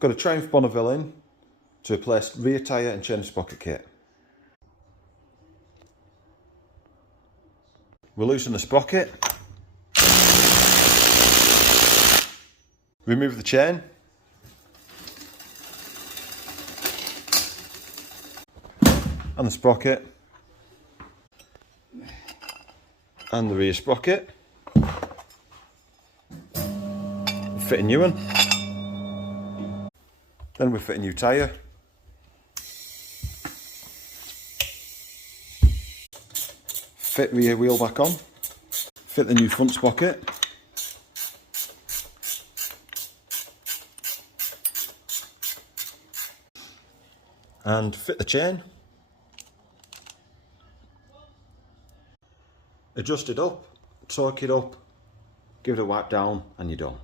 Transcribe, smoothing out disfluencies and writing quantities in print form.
Got a Triumph Bonneville in to replace rear tyre and chain sprocket kit. We'll loosen the sprocket, remove the chain, and the sprocket, and the rear sprocket, fit a new one, then we fit a new tyre, fit rear wheel back on, fit the new front sprocket, and fit the chain, adjust it up, torque it up, give it a wipe down, and you're done.